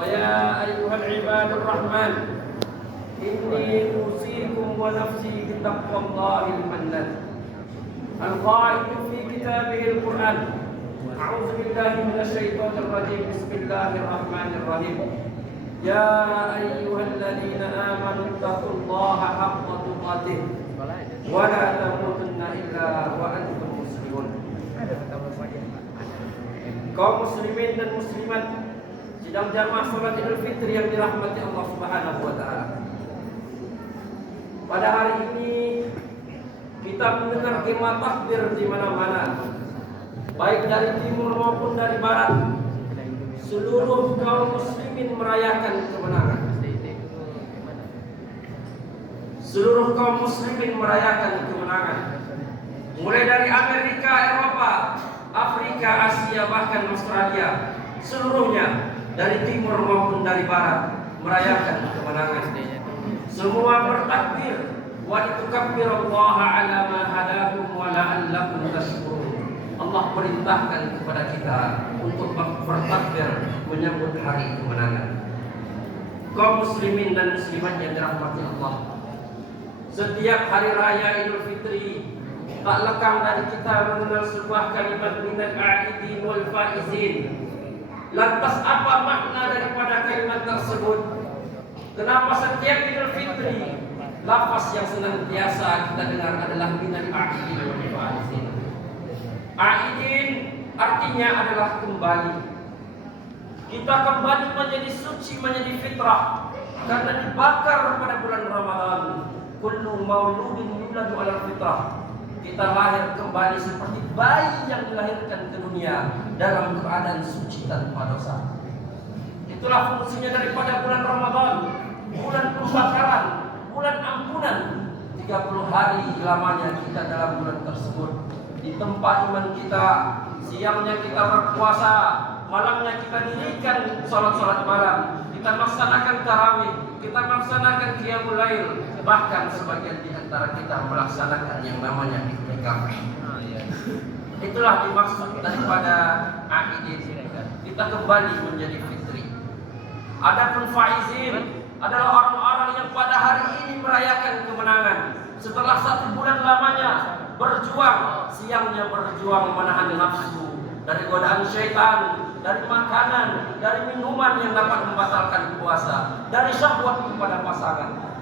فيا أيها العباد الرحمن إني أوصيكم ونفسي بتقوى الله المنان القائل في كتابه القرآن أعوذ بالله من الشيطان الرجيم بسم الله الرحمن الرحيم يا أيها الذين آمنوا اتقوا الله حق تقاته ولا تموتن إلا وأنتم مسلمون. Kaum muslimin dan muslimat sidang jamaah salat Idul Fitri yang dirahmati Allah Subhanahu wa taala. Pada hari ini kita mendengar kemah takbir di mana-mana, baik dari timur maupun dari barat. Seluruh kaum muslimin merayakan kemenangan. Seluruh kaum muslimin merayakan kemenangan. Mulai dari Amerika, Eropa, Afrika, Asia, bahkan Australia, seluruhnya dari timur maupun dari barat merayakan kemenangan. Semua bertakbir, wa litukabbirullaha ala ma hadakum wa la'allakum tashkurun. Allah perintahkan kepada kita untuk bertakbir menyambut hari kemenangan. Kaum muslimin dan muslimat yang dirahmati Allah, setiap hari raya Idul Fitri tak lekang dari kita mengenal sebuah kalimat minal a'idin wal faizin. Lantas apa makna daripada kalimat tersebut? Kenapa setiap Idul Fitri lafaz yang senantiasa kita dengar adalah minal a'idin wal faizin? A'idin artinya adalah kembali. Kita kembali menjadi suci, menjadi fitrah karena dibakar pada bulan Ramadan. Kullu mauludin yuladu ala fitrah. Kita lahir kembali seperti bayi yang dilahirkan ke dunia dalam keadaan suci tanpa dosa. Itulah fungsinya daripada bulan Ramadan, bulan pembakaran, bulan ampunan. 30 hari lamanya kita dalam bulan tersebut. Di tempat iman kita, siangnya kita berpuasa, malamnya kita dirikan salat-salat malam, kita melaksanakan tarawih, kita melaksanakan qiyamul lail, bahkan sebagian di antara kita melaksanakan yang namanya i'tikaf. Itulah dimaksud daripada a'idin. Kita kembali menjadi fitri. Adapun faizin adalah orang-orang yang pada hari ini merayakan kemenangan. Setelah 1 bulan lamanya berjuang, siangnya berjuang menahan nafsu dari godaan syaitan, dari makanan, dari minuman yang dapat membatalkan puasa, dari syahwat kepada pasangan.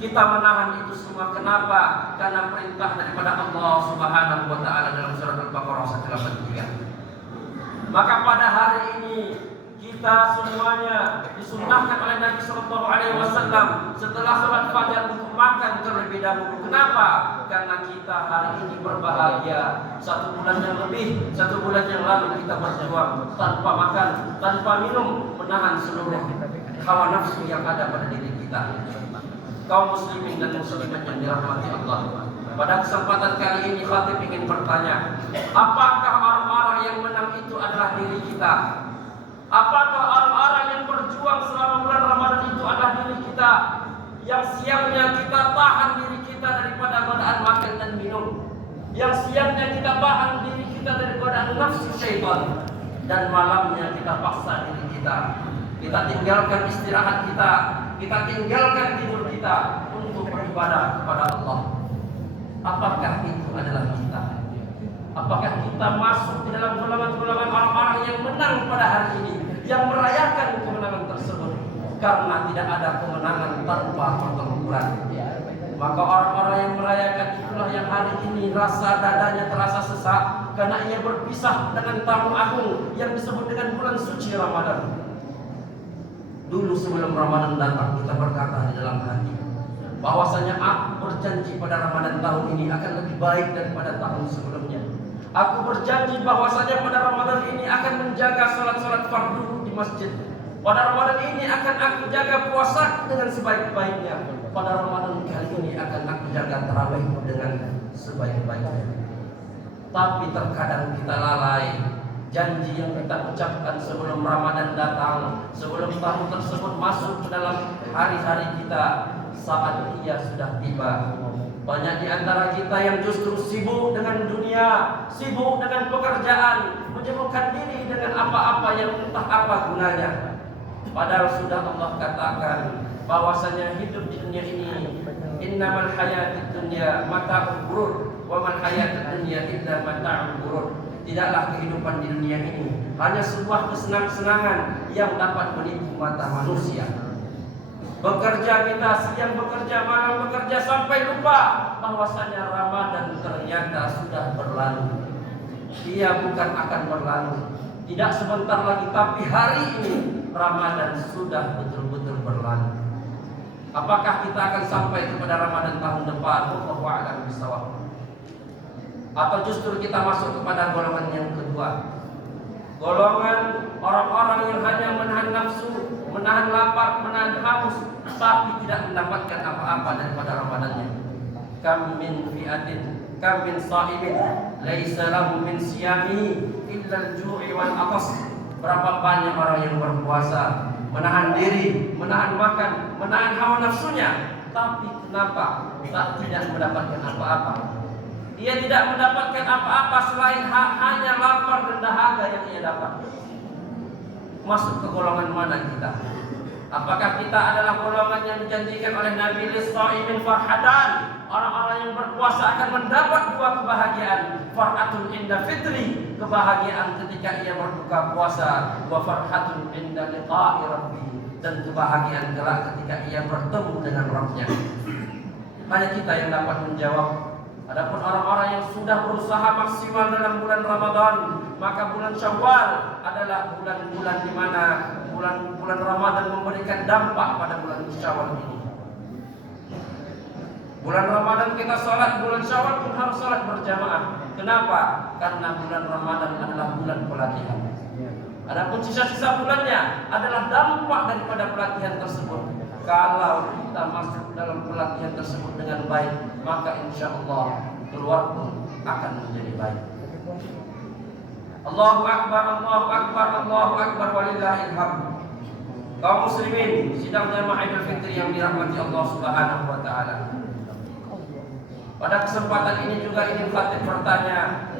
Kita menahan itu semua. Kenapa? Karena perintah daripada Allah Subhanahu wa taala dalam surat Al-Baqarah 183. Maka pada hari ini kita semuanya disunnahkan oleh Nabi sallallahu alaihi wasallam setelah salat fajar untuk makan terlebih dahulu. Kenapa? Karena kita hari ini berbahagia. 1 bulan yang lebih, 1 bulan yang lalu kita berjuang tanpa makan, tanpa minum, menahan seluruh hawa nafsu yang ada pada diri kita. Kaum muslimin dan muslimat yang dirahmati Allah, pada kesempatan kali ini khatib ingin bertanya, apakah orang-orang yang menang itu adalah diri kita? Apakah orang-orang yang berjuang selama bulan Ramadan itu adalah diri kita? Yang siangnya kita tahan diri kita daripada godaan makan dan minum, yang siangnya kita tahan diri kita dari godaan nafsu syaitan, dan malamnya kita paksa diri kita. Kita tinggalkan istirahat kita tinggalkan tidur kita untuk beribadah kepada Allah. Apakah itu adalah kita? Apakah kita masuk di dalam golongan-golongan orang-orang yang menang pada hari ini, yang merayakan kemenangan tersebut? Karena tidak ada kemenangan tanpa pertempuran. Maka orang-orang yang merayakan itulah yang hari ini rasa dadanya terasa sesak karena ia berpisah dengan tamu agung yang disebut dengan bulan suci Ramadan. Dulu sebelum Ramadan datang kita berkata di dalam hati bahwasanya aku berjanji pada Ramadan tahun ini akan lebih baik daripada tahun sebelumnya. Aku berjanji bahwasanya pada Ramadan ini akan menjaga salat-salat fardu di masjid. Pada Ramadan ini akan aku jaga puasa dengan sebaik-baiknya. Pada Ramadan kali ini akan aku jaga tarawih dengan sebaik-baiknya. Tapi terkadang kita lalai. Janji yang kita ucapkan sebelum Ramadan datang, sebelum tahun tersebut masuk ke dalam hari-hari kita, saat ia sudah tiba, banyak di antara kita yang justru sibuk dengan dunia, sibuk dengan pekerjaan, menyibukkan diri dengan apa-apa yang entah apa gunanya. Padahal sudah Allah katakan bahwasanya hidup di dunia ini innamal hayatid dunya mata'ul ghurur wa mal hayatid dunya illa mata'ul ghurur. Tidaklah kehidupan di dunia ini hanya sebuah kesenang-senangan yang dapat menipu mata manusia. Bekerja kita siang bekerja, malam bekerja sampai lupa bahwasanya Ramadan ternyata sudah berlalu. Dia bukan akan berlalu. Tidak sebentar lagi, tapi hari ini Ramadan sudah betul-betul berlalu. Apakah kita akan sampai kepada Ramadan tahun depan? Wallahu a'lam bishawab. Atau justru kita masuk kepada golongan yang kedua, golongan orang-orang yang hanya menahan nafsu, menahan lapar, menahan haus, tapi tidak mendapatkan apa-apa daripada Ramadannya. Kam min fi'atin, kam min sha'imin, laisa lahu min siyami illa al-ju'i wal atas. Berapa banyak orang yang berpuasa, menahan diri, menahan makan, menahan hawa nafsunya, tapi kenapa tidak mendapatkan apa-apa? Dia tidak mendapatkan apa-apa selain hanya lapar dan dahaga yang ia dapat. Masuk ke golongan mana kita? Apakah kita adalah golongan yang dijanjikan oleh Nabi lis-shaimin farhatan? Orang-orang yang berpuasa akan mendapat dua kebahagiaan. Farhatun inda fitri, kebahagiaan ketika ia berbuka puasa, wa farhatun inda liqa'i rabbi, dan kebahagiaan kelak ketika ia bertemu dengan Rabb-nya. Hanya kita yang dapat menjawab. Adapun orang-orang yang sudah berusaha maksimal dalam bulan Ramadan, maka bulan Syawal adalah bulan-bulan di mana bulan Ramadan memberikan dampak pada bulan Syawal ini. Bulan Ramadan kita sholat, bulan Syawal pun harus sholat berjamaah. Kenapa? Karena bulan Ramadan adalah bulan pelatihan. Adapun sisa-sisa bulannya adalah dampak daripada pelatihan tersebut. Kalau kita masuk dalam pelatihan tersebut dengan baik, maka insya Allah keluar pun akan menjadi baik. Allahu Akbar, Allahu Akbar, Allahu Akbar, walillahil hamd. Kaum muslimin, sidang jamaah Idul Fitri yang dirahmati Allah Subhanahu wa taala. Pada kesempatan ini juga ingin Khatib bertanya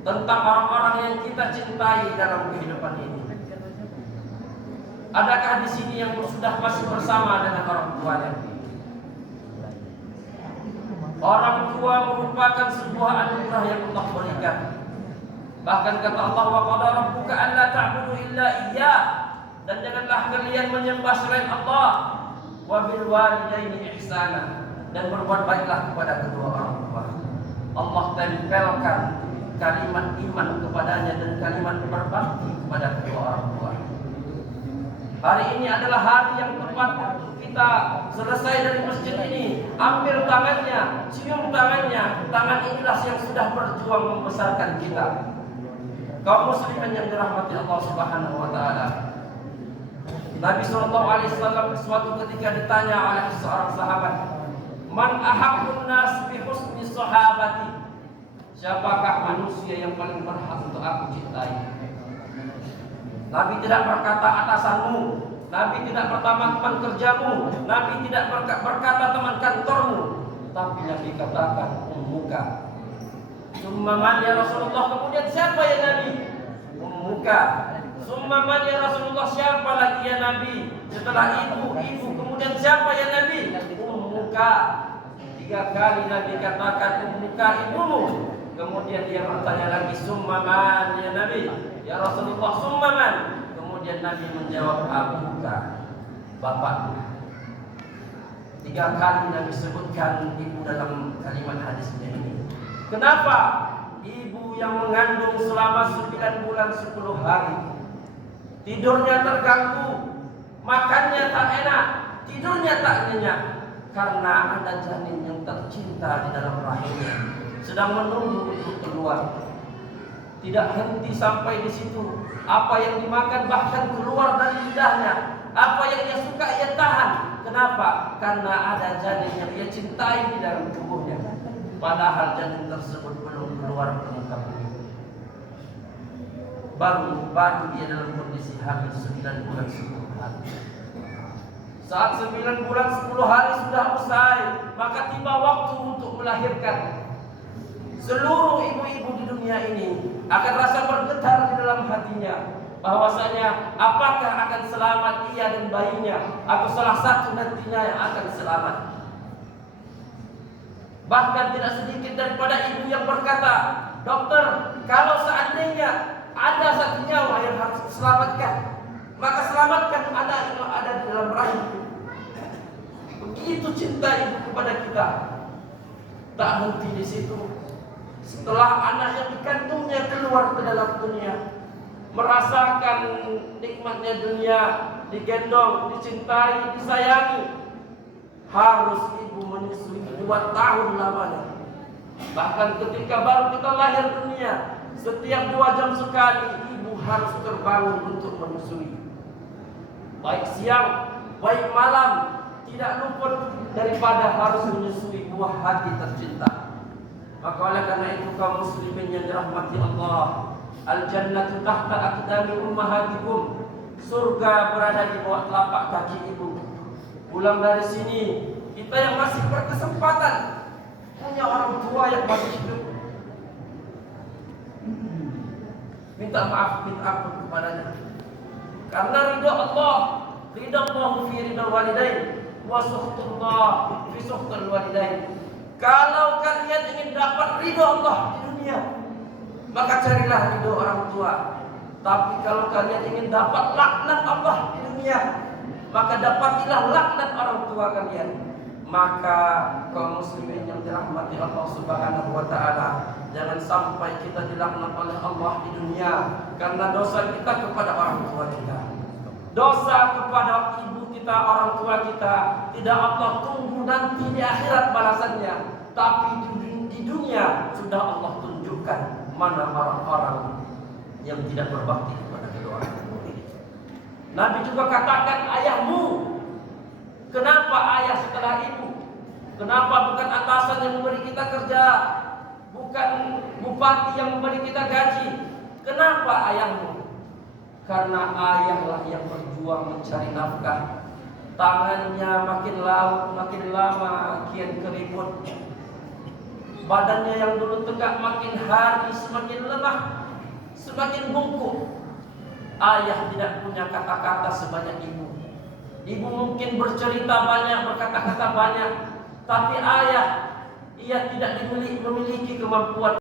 tentang orang-orang yang kita cintai dalam kehidupan ini. Adakah di sini yang sudah masih bersama dengan orang tuanya? Orang tua merupakan sebuah anugerah yang Allah berikan. Bahkan kata Allah, wa qada rabbuka alla ta'budu illa iyyah, dan janganlah kalian menyembah selain Allah. Wa bil walidaini ihsana, dan berbuat baiklah kepada kedua orang tua. Allah tempelkan kalimat iman kepadanya dan kalimat berbakti kepada kedua orang tua. Hari ini adalah hari yang tepat untuk kita selesai dari masjid ini, ambil tangannya, cium tangannya. Tangan inilah yang sudah berjuang membesarkan kita. Kaum muslimin yang dirahmati Allah Subhanahu wa taala. Nabi sallallahu alaihi wasallam suatu ketika ditanya oleh seorang sahabat, "Man ahabbun nas bi husni sahabati?" Siapakah manusia yang paling berhak untuk aku cintai? Nabi tidak berkata atasanmu, Nabi tidak berkata teman kerjamu, Nabi tidak berkata teman kantormu, tapi Nabi katakan ummuka. Summa man ya Rasulullah, kemudian siapa ya Nabi? Ummuka. Summa man ya Rasulullah, siapa lagi ya Nabi? Setelah ibu, kemudian siapa ya Nabi? Ummuka. 3 kali Nabi katakan ummuka, ibumu. Kemudian dia bertanya lagi, summa man ya Nabi? Ya Rasulullah, summa man? Kemudian Nabi menjawab, abuka, bapakmu. 3 kali Nabi sebutkan ibu dalam kalimat hadis ini. Kenapa? Ibu yang mengandung selama 9 bulan 10 hari, tidurnya terganggu, makannya tak enak, tidurnya tak nyenyak, karena ada janin yang tercinta di dalam rahimnya, sedang menunggu untuk keluar. Tidak henti sampai di situ. Apa yang dimakan bahkan keluar dari lidahnya. Apa yang dia suka ia tahan. Kenapa? Karena ada janin yang dia cintai di dalam tubuhnya. Padahal janin tersebut belum keluar ke muka bumi. Baru dia dalam kondisi hamil 9 bulan 10 hari. Saat 9 bulan 10 hari sudah usai, maka tiba waktu untuk melahirkan. Seluruh ibu-ibu di dunia ini akan rasa bergetar di dalam hatinya. bahwasanya apakah akan selamat ia dan bayinya atau salah satu nantinya yang akan selamat. Bahkan tidak sedikit daripada ibu yang berkata, dokter, kalau seandainya ada satu nyawa yang harus diselamatkan, maka selamatkan anak yang ada di dalam rahim. Begitu cinta ibu kepada kita. Tak henti di situ. Setelah anak yang dikandungnya keluar ke dalam dunia, merasakan nikmatnya dunia, digendong, dicintai, disayangi, harus ibu menyusui 2 tahun lamanya. Bahkan ketika baru kita lahir dunia, setiap 2 jam sekali ibu harus terbangun untuk menyusui. Baik siang, baik malam, tidak luput daripada harus menyusui buah hati tercinta. Maka oleh karena itu kaum muslimin yang dirahmati Allah, al-jannatu tahta aqdami ummahatikum. Surga berada di bawah telapak kaki ibu. Pulang dari sini, kita yang masih berkesempatan punya orang tua yang masih hidup, minta maaf, minta ampun kepadanya. Karena ridha Allah fi ridha walidain wa suhtullah fi suhtul walidain. Kalau kalian ingin dapat ridha Allah di dunia, maka carilah ridha orang tua. Tapi kalau kalian ingin dapat laknat Allah di dunia, maka dapatilah laknat orang tua kalian. Maka kaum muslimin yang dirahmati Allah Subhanahu wa taala, jangan sampai kita dilaknat oleh Allah di dunia karena dosa kita kepada orang tua kita. Dosa kepada ibu kita, orang tua kita, tidak Allah tunggu nanti di akhirat balasannya, tapi di dunia sudah Allah tunjukkan mana orang-orang yang tidak berbakti kepada kedua orang tua. Nabi juga katakan ayahmu. Kenapa ayah setelah ibu? Kenapa bukan atasan yang memberi kita kerja, bukan bupati yang memberi kita gaji? Kenapa ayahmu? Karena ayahlah yang berjuang mencari nafkah. Tangannya makin lama kian keriput. Badannya yang dulu tegak makin hari semakin lemah, semakin bungkuk. Ayah tidak punya kata-kata sebanyak ibu. Ibu mungkin bercerita banyak, berkata-kata banyak, tapi ayah, ia tidak memiliki kemampuan